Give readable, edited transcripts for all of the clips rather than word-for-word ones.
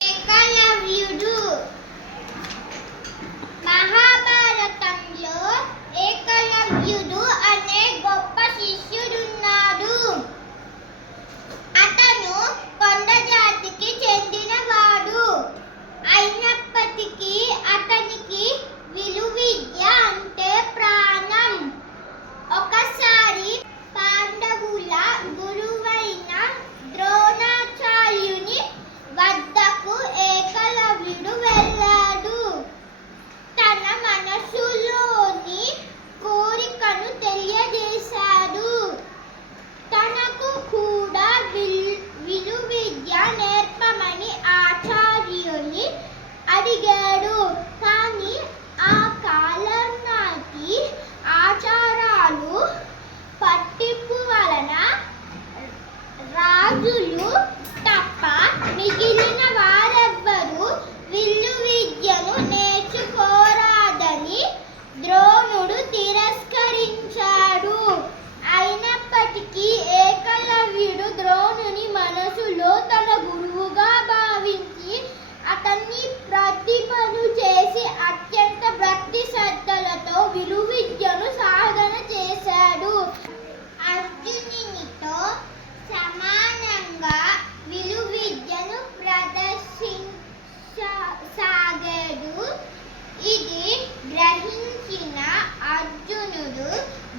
ఏకలవ్యుడు మహాభారతంలో ఏకలవ్యుడు అనే గొప్ప శిష్యుడున్నాడు. అతను కొండ జాతికి చెందినవాడు. అయినప్పటికీ అతనికి విలువిద్య అంటే ప్రాణం. ఒకసారి పాండవుల గురువైన ద్రోణాచార్యుని వద్దకు ఏకలవ్యుడు వెళ్ళాడు. తన మనసులోని కోరికను తెలియజేశాడు. తనకు కూడా విలువిద్య నేర్పమని ఆచార్యుని అడిగాడు. కానీ ఆ కాలం నాటి ఆచారాలు పట్టింపు వలన రాజులు తప్ప మిగిలిన వారెవ్వరూ విల్లు విద్యను నేర్చుకోరాదని ద్రోణుడు తిరస్కరించాడు. అయినప్పటికీ ఏకలవ్యుడు ద్రోణుని మనసులో తన గురువుగా భావించి అతన్ని ప్రతిభను చేసి అత్యంత భక్తి శ్రద్ధలతో విలువిద్యను సాధన చేశాడు. అర్జునునితో సమానంగా విలువిద్యను ప్రదర్శించసాగాడు. ఇది గ్రహించిన అర్జునుడు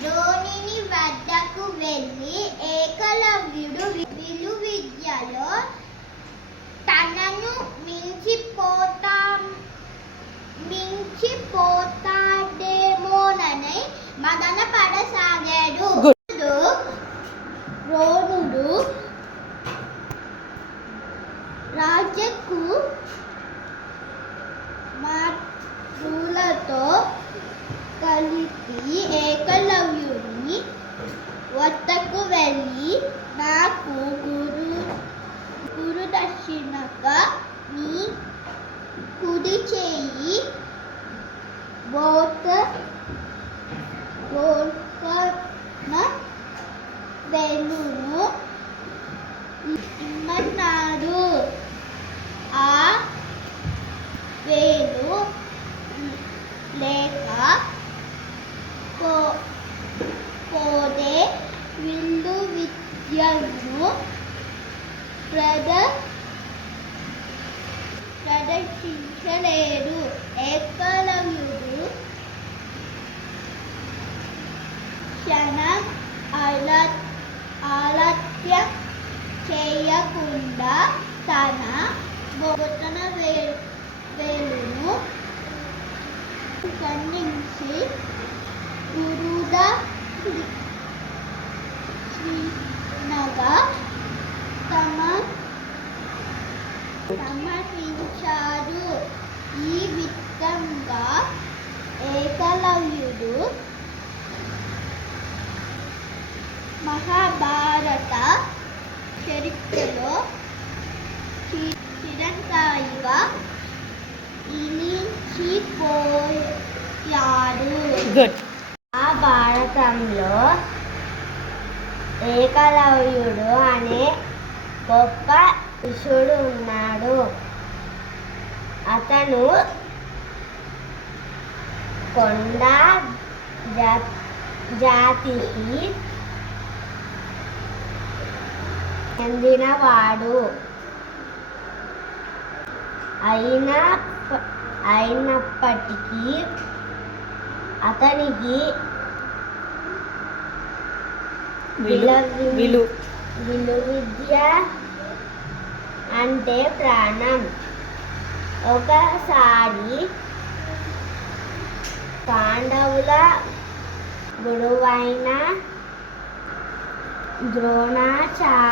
ద్రోణుని వద్దకు వెళ్ళి ఏకలవ్యుడు విలువిద్యలో తనను మించిపోతాడేమోనని మదన పడసాగాడు. ద్రోణుడు రాజకు మాటలతో కలిపి ఏకలవ్యుని వద్దకు వెళ్ళి, నాకు గురు దక్షిణగా నీ కుడి చేయి వెలును ఇమ్మన్నాడు. ఆ వేలు లేక పోదే విల్లు విద్యను ప్రదర్శించలేడు. ఏకలవ్యుడు క్షణం ఆలస్యం చేయకుండా తన బొటన వేలును ఖండించి గురుదక్షిణగా సమర్పించాడు. ఈ విధంగా ఏకలవ్యుడు మహాభారత చరిత్రలో చిరంజీవిగా నిలిచిపోయాడు. మహాభారతంలో ఏకలవ్యుడు అనే గొప్ప శిష్యుడు ఉన్నాడు. అతను కొండ జాతికి చెందినవాడు. అయినప్పటికీ అతనికి విలువిద్య అంటే ప్రాణం. ఒకసారి పాండవుల గురువైన ద్రోణాచార్యుని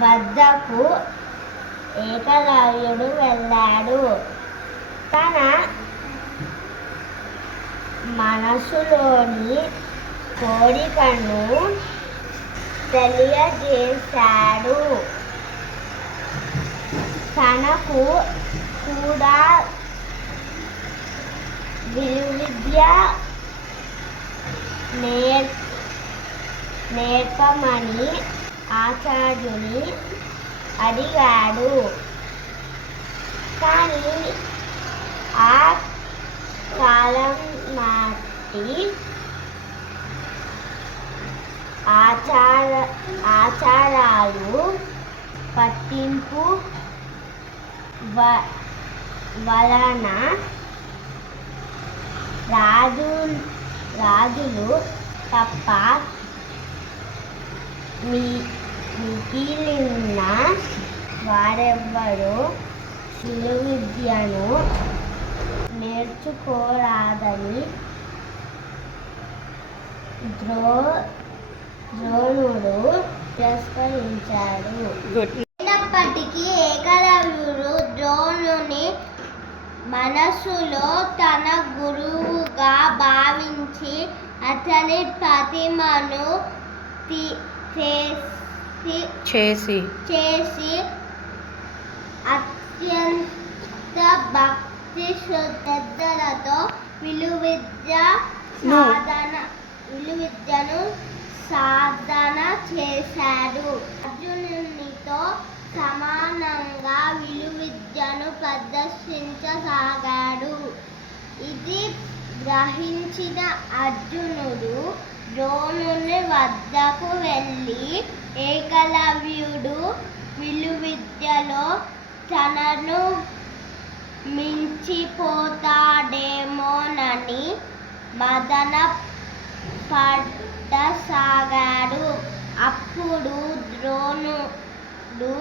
వద్దకు ఏకలవ్యుడు వెళ్ళాడు. తన మనసులోని కోరికను తెలియజేశాడు. తనకు కూడా విలువిద్య నేర్పమని ఆచార్యుని అడిగాడు. కానీ ఆ కాలం నాటి ఆచారాలు పట్టింపు వలన రాజులు తప్ప మిగిలిన వారెవ్వరూ విలువిద్యను నేర్చుకోరాదని ద్రోణుడు తిరస్కరించాడు. అయినప్పటికీ ఏకలవ్యుడు ద్రోణుని మనసులో తన గురువుగా భావించి అతని ప్రతిమను చేసి అత్యంత భక్తి శ్రద్ధలతో విలువిద్యను సాధన చేశాడు. అర్జునునితో సమానంగా విలువిద్యను ప్రదర్శించసాగాడు. ఇది గ్రహించిన అర్జునుడు ద్రోణుని వద్దకు వెళ్ళి ఏకలవ్యుడు విలువిద్యలో తనను మించిపోతాడేమోనని మదన పడసాగాడు. అప్పుడు ద్రోణుడు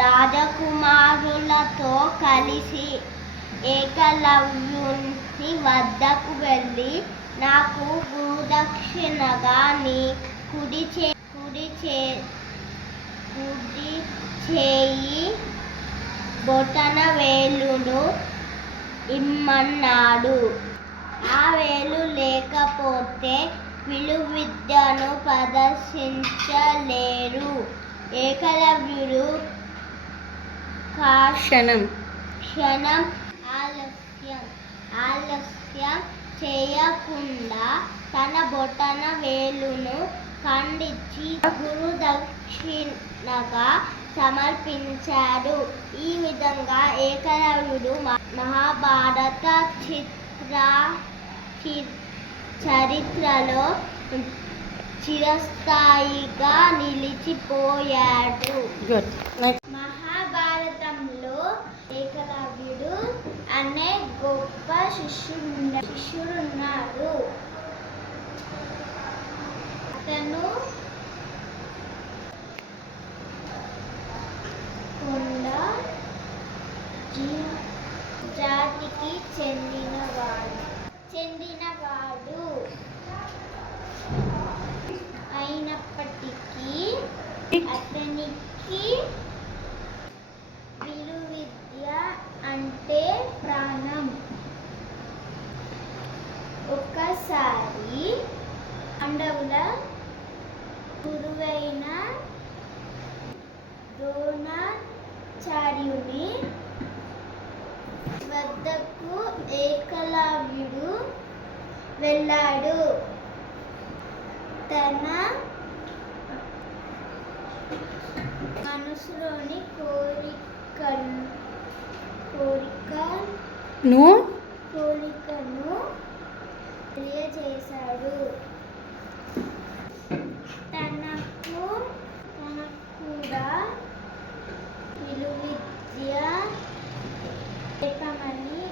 రాజకుమారులతో కలిసి ఏకలవ్యుని వద్దకు వెళ్ళి, నాకు గురుదక్షిణగా నీ కుడి చేయి బొటన వేలును ఇమ్మన్నాడు. ఆ వేలు లేకపోతే విలువిద్యను ప్రదర్శించలేరు. ఏకలవ్యుడు క్షణం ఆలస్యం చేయకుండా తన బొటన వేలును ఖండించి గురుదక్షిణగా సమర్పించాడు. ఈ విధంగా ఏకలవ్యుడు మహాభారత చరిత్రలో చిరస్థాయిగా నిలిచిపోయాడు. మహాభారతంలో ఏకలవ్యుడు అనే గొప్ప శిష్యుడున్నాడు. అతను జాతికి చెందినవాడు అయినప్పటికీ అతనికి విలువిద్య అంటే ప్రాణం. ఒకసారి పాండవుల గురువైన ద్రోణాచార్యుని వద్దకు ఏకలవ్యుడు వెళ్ళాడు. తన మనసులోని కోరికను తెలియజేశాడు. తనకు కూడా విలువిద్య చెప్పమని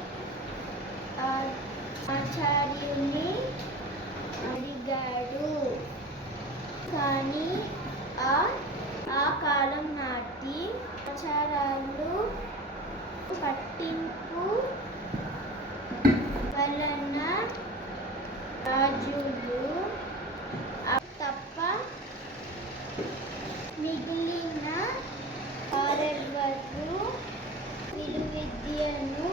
ఆచార్యుని అడిగాడు. కానీ ఆ కాలం నాటి ఆచారాలు పట్టింపు వలన రాజులు తప్ప మిగిలిన వారెవ్వరూ విలువిద్యను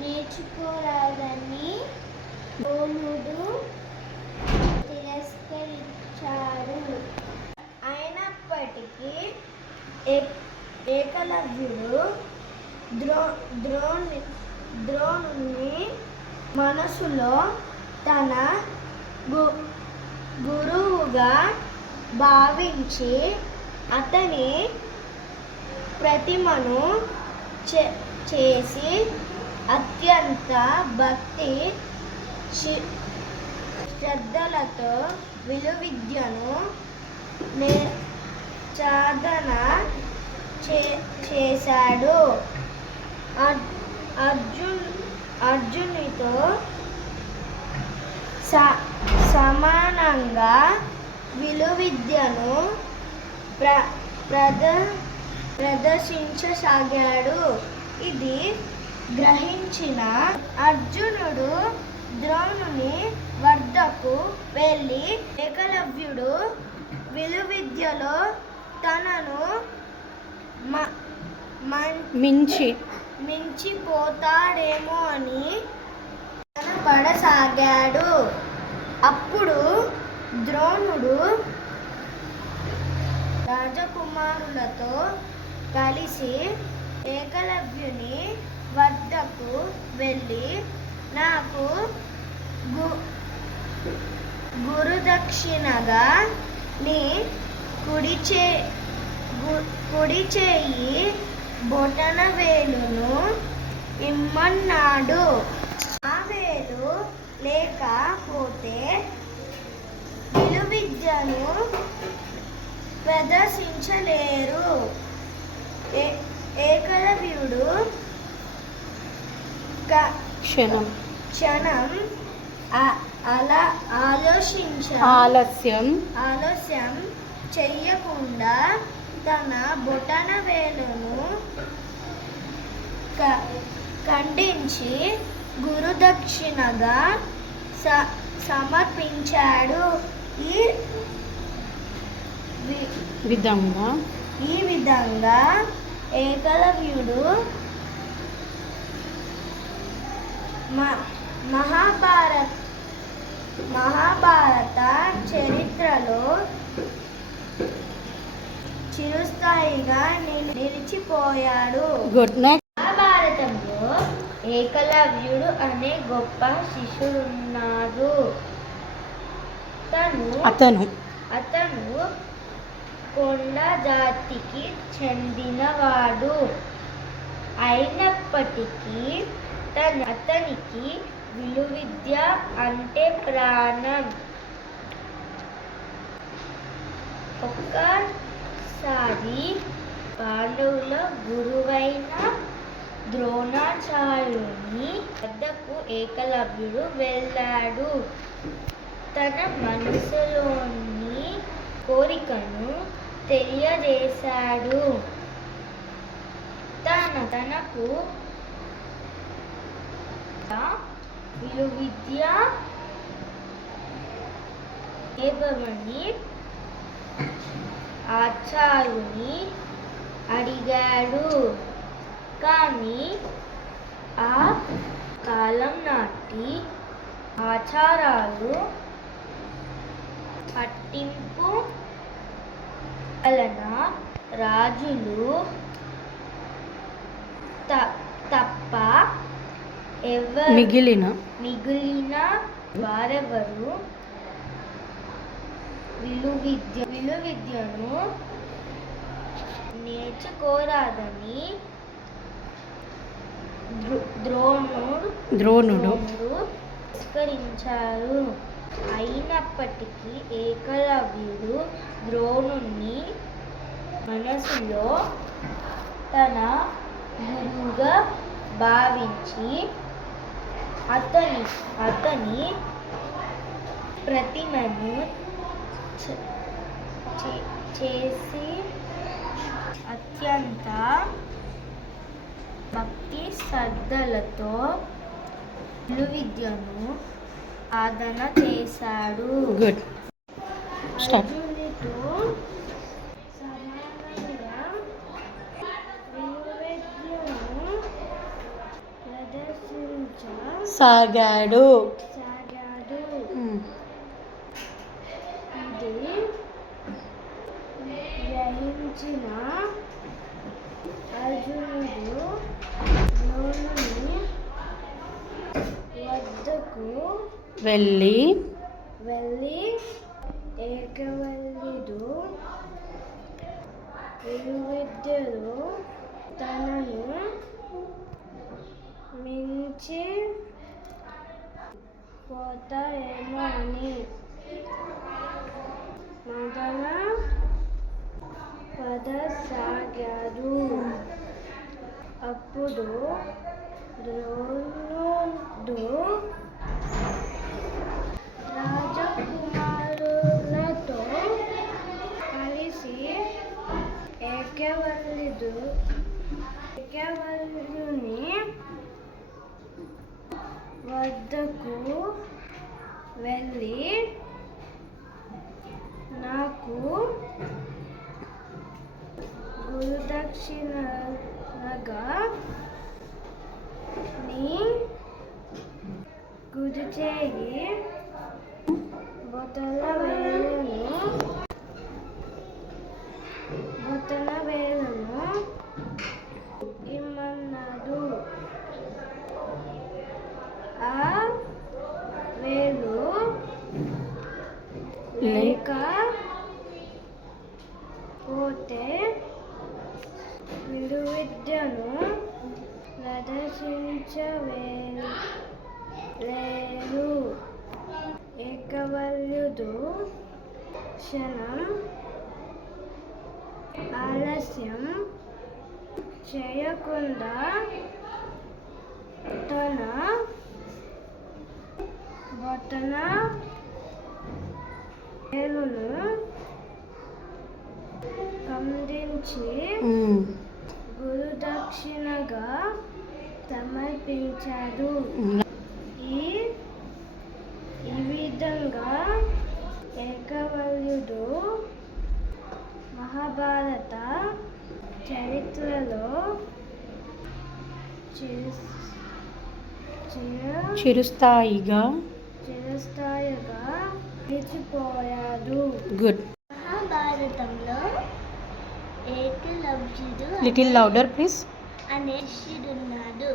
నేర్చుకోరాదని ద్రోణుడు తిరస్కరించాడు. అయినప్పటికీ ఏకలవ్యుడు ద్రోణుని మనసులో తన గురువుగా భావించి అతని ప్రతిమను చేసి అత్యంత భక్తి శ్రద్ధలతో విలువిద్యను సాధన చేశాడు. అర్జునుడితో సమానంగా విలువిద్యను ప్రదర్శించసాగాడు. ఇది గ్రహించిన అర్జునుడు ద్రోణుని వద్దకు వెళ్ళి ఏకలవ్యుడు విలువిద్యలో తనను మించిపోతాడేమో అని పడసాగాడు. అప్పుడు ద్రోణుడు రాజకుమారులతో కలిసి ఏకలవ్యుని వద్దకు వెళ్ళి నాకు గురుదక్షిణగా నీ కుడి చేయి బొటన వేలును ఇమ్మన్నాడు. ఆ వేలు లేకపోతే విలువిద్యను ప్రదర్శించలేరు. ఏకలవ్యుడు క్షణం ఆలస్యం చెయ్యకుండా తన బొటన వేలును ఖండించి గురుదక్షిణగా సమర్పించాడు. ఈ విధంగా ఏకలవ్యుడు మహాభారత చరిత్రలో చిరస్థాయిగా నిలిచిపోయాడు. మహాభారతంలో ఏకలవ్యుడు అనే గొప్ప శిష్యుడున్నారు. అతను కొండ జాతికి చెందినవాడు అయినప్పటికీ అతనికి విలువిద్య అంటే ప్రాణం. ఒక్కసారి పాండవుల గురువైన ద్రోణాచార్యుని వద్దకు ఏకలవ్యుడు వెళ్ళాడు. తన మనసులోని కోరికను తెలియజేశాడు. తనకు విలువిద్య ఏమని ఆచార్యుని అడిగాడు. కానీ ఆ కాలం నాటి ఆచారాలు పట్టింపు వలన రాజులు తప్ప మిగిలిన వారెవరు విలువిద్యను నేర్చుకోరాదని ద్రోణుడు తిరస్కరించారు. అయినప్పటికీ ఏకలవ్యుడు ద్రోణుని మనసులో తన గురువుగా భావించి అతని ప్రతిమను చేసి అత్యంత భక్తి శ్రద్ధలతో విలువిద్యను సాధన చేశాడు. సాగాడు. ఇది గ్రహించిన అర్జునుడు ద్రోణుని వద్దకు వెళ్ళి ఏకవల్లుడు విలువిద్యలో తనను మించి పోతాయేమో అని మదన పడసాగాడు. అప్పుడు ద్రోణుడు రాజకుమారులతో కలిసి ఏకవల్లుని వద్దకు వెళ్ళి, నాకు గురుదక్షిణగా నీ గుడి చేయి బొటన వేలును ఇమ్మన్నాడు. ఆ వేలు లేక పోతే విలువిద్యను ప్రదర్శించలేదు. ఏకవల్లుడు క్షణం ఆలస్యం చేయకుండా తన బొటన వేలును ఖండించి గురుదక్షిణగా సమర్పించాడు. ఈ విధంగా ఏకవల్లుడు మహాభారత చరిత్రలో చిరస్థాయిగా నిలిచిపోయాడు. గుడ్. మహాభారతంలో ఏకలవ్యుడు లిటిల్ లౌడర్ ప్లీజ్ అనే శిష్యుడున్నాడు.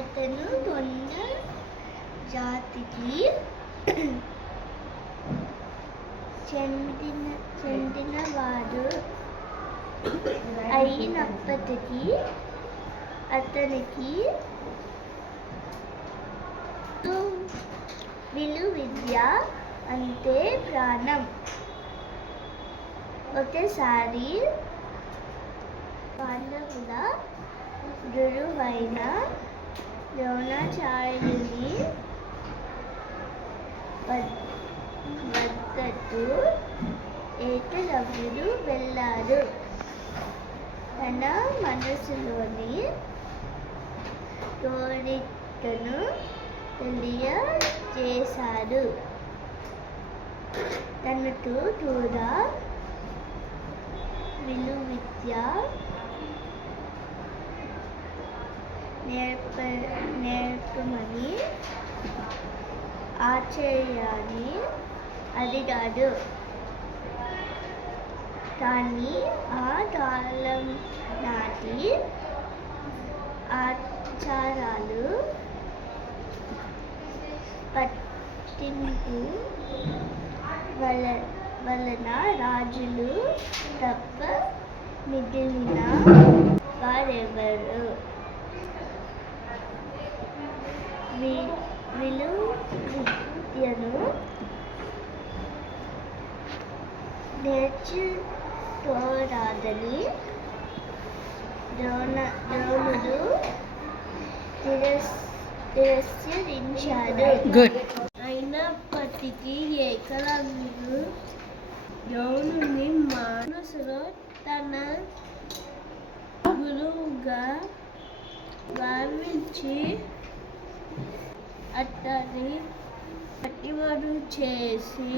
అతను కొండ జాతికి చెందినవాడు అయినప్పటికీ అతనికి విలువిద్య అంటే ప్రాణం. ఒకసారి పాండవుల గురువైన ద్రోణాచార్యుని వద్దకు ఏకలవ్యుడు వెళ్ళాడు. తన మనసులోని కోరికను తెలియజేశాడు. తనకు కూడా విలువిద్య నేర్పమని ఆచార్యాన్ని అడిగాడు. కానీ ఆ కాలం నాటి ఆచారాలు పట్టింపు వలన రాజులు తప్ప మిగిలిన వారెవరు విలువిద్యను నేర్చుకోరాదని ద్రోణుడు తిరస్కరించాడు. గుడ్. అయినప్పటికీ ఏకలవ్యుడు ద్రోణుని మనసులో తన గురువుగా భావించి అతని పట్టివాడు చేసి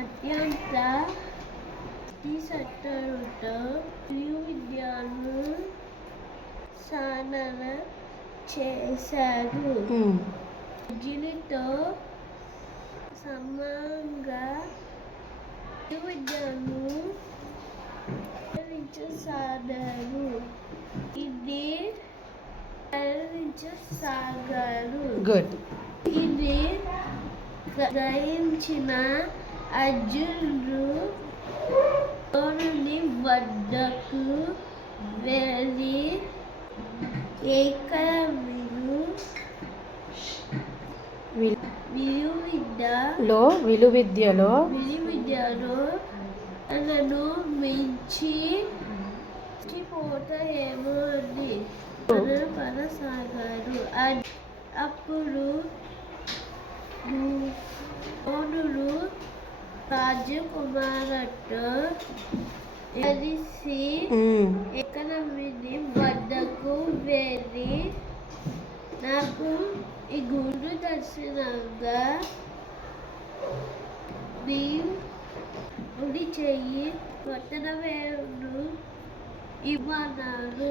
అత్యంత శ్రద్ధతో విలువిద్యను సాధన చేశాడు. దీనితో సమంగా విలువిద్యను సాగారు. ఇది సాగారు. గుడ్. ఇది గ్రహించిన అర్జునుడు ద్రోణుని వద్దకు వెళ్ళి ఏకలవ్యుడు విలువిద్యలో తనను మించి పోతాయేమో అని పనసాగాడు. అప్పుడు ద్రోణుడు రాజకుమారుతో కలిసి ఏకలవ్యుని వద్దకు వెళ్ళి, నాకు ఈ గురు దర్శనంగా నీ కుడి చెయ్యి కొట్టన వేలును ఇవ్వన్నాడు.